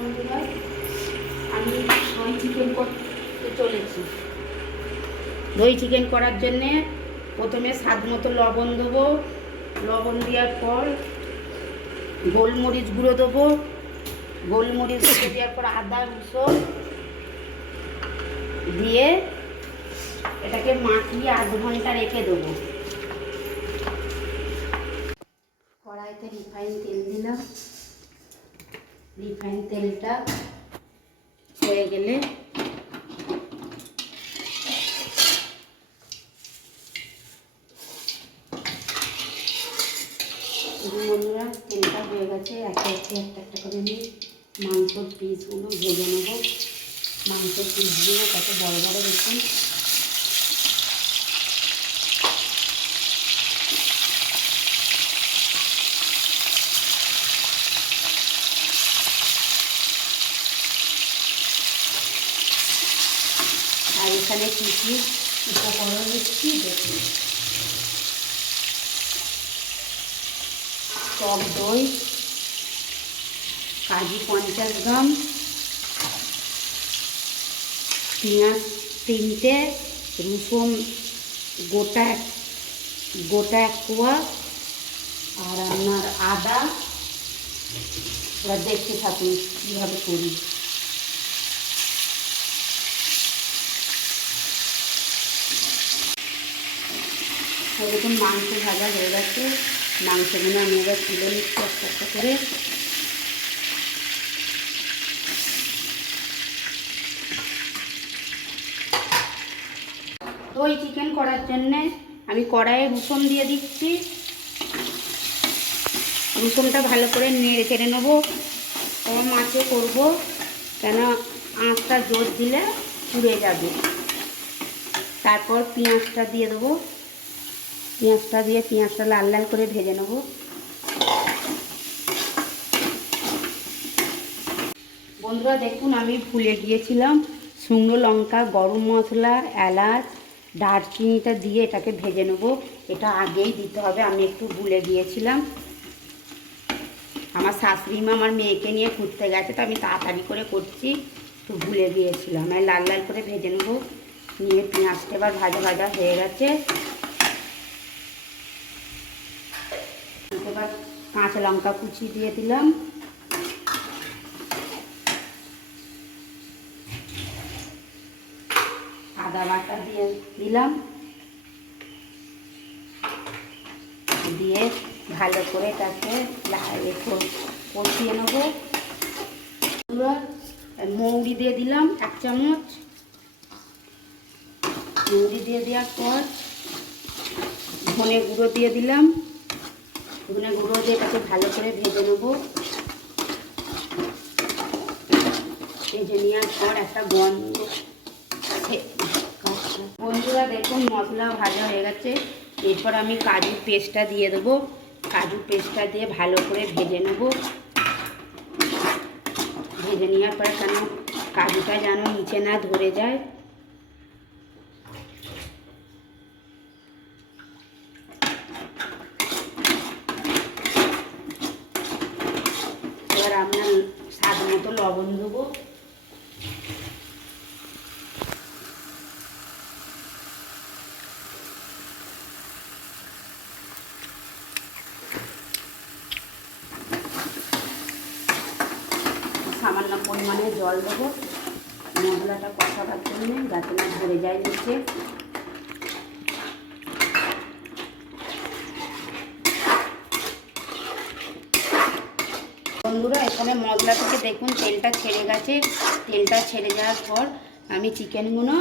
বন্ধুরা, আমি দই চিকেন করতে চলেছি। দই চিকেন করার জন্যে প্রথমে স্বাদ মতো লবণ দেবো। লবণ দেওয়ার পর গোলমরিচ গুঁড়ো দেবো। গোলমরিচ গুঁড়ো দেওয়ার পর আদা রসুন দিয়ে এটাকে মাখিয়ে আধ ঘণ্টা রেখে দেবো। কড়াইতে রিফাইন তেল দিলাম। রিফাইন তেলটা হয়ে গেলে বন্ধুরা, তেলটা হয়ে গেছে। একে একে একটা একটা করে আমি মাংসর পিসগুলো ভেজে নেব। মাংসের পিসগুলো কত বড় বড় দেখুন। এখানে কী কী উপকরণ দিচ্ছি? দেখুন টক দই, কাজু পঞ্চাশ গ্রাম, পেঁয়াজ তিনটে, রসুন গোটা গোটা এক কোয়া, আর আপনার আদা। এবার দেখতে থাকুন কীভাবে করি। এরকম মাংস ভাজা হয়ে গেছে। মাংসগুলো আমি এবার তুলে নিচ্ছি একটা করে। দই চিকেন করার জন্যে আমি কড়াইয়ে রুসুন দিয়ে দিচ্ছি। রসুনটা ভালো করে নেড়ে চেড়ে নেব। কম আঁচে করব, কেন আঁচটা জোর দিলে পুড়ে যাবে। তারপর পেঁয়াজটা দিয়ে দেবো। পেঁয়াজটা দিয়ে পেঁয়াজটা লাল লাল করে ভেজে নেব। বন্ধুরা, দেখুন, আমি ভুলে গিয়েছিলাম শুকনো লঙ্কা, গরম মশলা, এলাচ, দারচিনিটা দিয়ে এটাকে ভেজে নেব। এটা আগেই দিতে হবে, আমি একটু ভুলে গিয়েছিলাম। আমার শাশুড়ি মা আমার মেয়েকে নিয়ে ঘুরতে গেছে, তো আমি তাড়াতাড়ি করে করছি, একটু ভুলে গিয়েছিলাম। আমি লাল লাল করে ভেজে নেব। নিয়ে পেঁয়াজটা এবার ভাজা ভাজা হয়ে গেছে এবার কাঁচা লঙ্কা কুচি দিয়ে দিলাম। আদা বাটা দিয়ে দিলাম। দিয়ে ভালো করে তাকে একটু কষিয়ে নেব। মৌরি দিয়ে দিলাম এক চামচ। মৌরি দিয়ে দেওয়ার পর ধনে গুঁড়ো দিয়ে দিলাম। ধনে গুঁড়ো দিয়ে এটাকে ভালো করে ভেজে নেব। ভেজে নেওয়ার পর একটা গন্ধ বন্ধুরা, দেখুন, মশলা ভাজা হয়ে গেছে। এরপর আমি কাজু পেস্টটা দিয়ে দেবো। কাজু পেস্টটা দিয়ে ভালো করে ভেজে নেব। ভেজে নেওয়ার পর কেন কাজুটা যেন নিচে না ধরে যায় এবার আপনার স্বাদ মতো লবণ দেবো। সামান্য পরিমাণে জল দেবো। মশলাটা কষাবার জন্য যাতে না ধরে যায় নিচে। বন্ধুরা, এখানে মশলা থেকে দেখুন, তেলটা ছেড়ে গেছে। তেলটা ছেড়ে যাওয়ার পর আমি চিকেনগুলো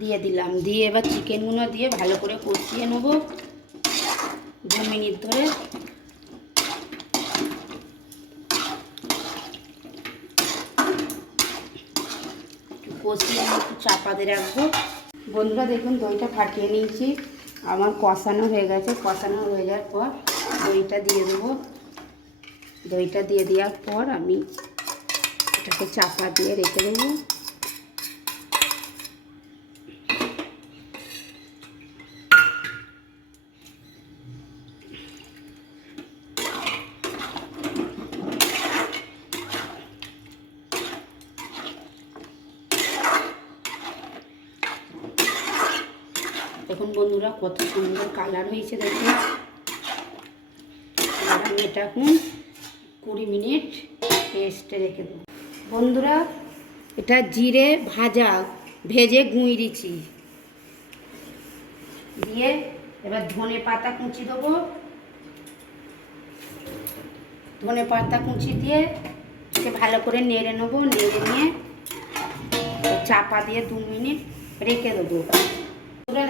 দিয়ে দিলাম। দিয়ে এবার চিকেনগুলো দিয়ে ভালো করে কষিয়ে নেব। দু মিনিট ধরে। কষিয়ে আমি একটু চাপা দিয়ে রাখব। বন্ধুরা, দেখুন, দইটা ফাটিয়ে নিয়েছি। আমার কষানো হয়ে গেছে। কষানো হয়ে যাওয়ার পর দইটা দিয়ে দেবো। দইটা দিয়ে দেওয়ার পর আমি এটাকে চাপা দিয়ে রেখে দেব। এখন বন্ধুরা কত সুন্দর কালার হয়েছে দেখুন এটা এখন কুড়ি মিনিট রেস্টে রেখে দেবো। বন্ধুরা, এটা জিরে ভাজা ভেজে গুঁড়িয়েছি। দিয়ে এবার ধনে পাতা কুচি দেবো। ধনে পাতা কুচি দিয়ে একে ভালো করে নেড়ে নেব, নেড়ে নিয়ে চাপা দিয়ে দু মিনিট রেখে দেবো।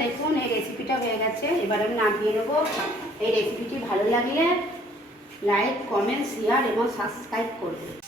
দেখুন, এই রেসিপিটা হয়ে গেছে। এবার আমি নামিয়ে নেব। এই রেসিপিটি ভালো লাগলে লাইক কমেন্ট শেয়ার এবং সাবস্ক্রাইব করবেন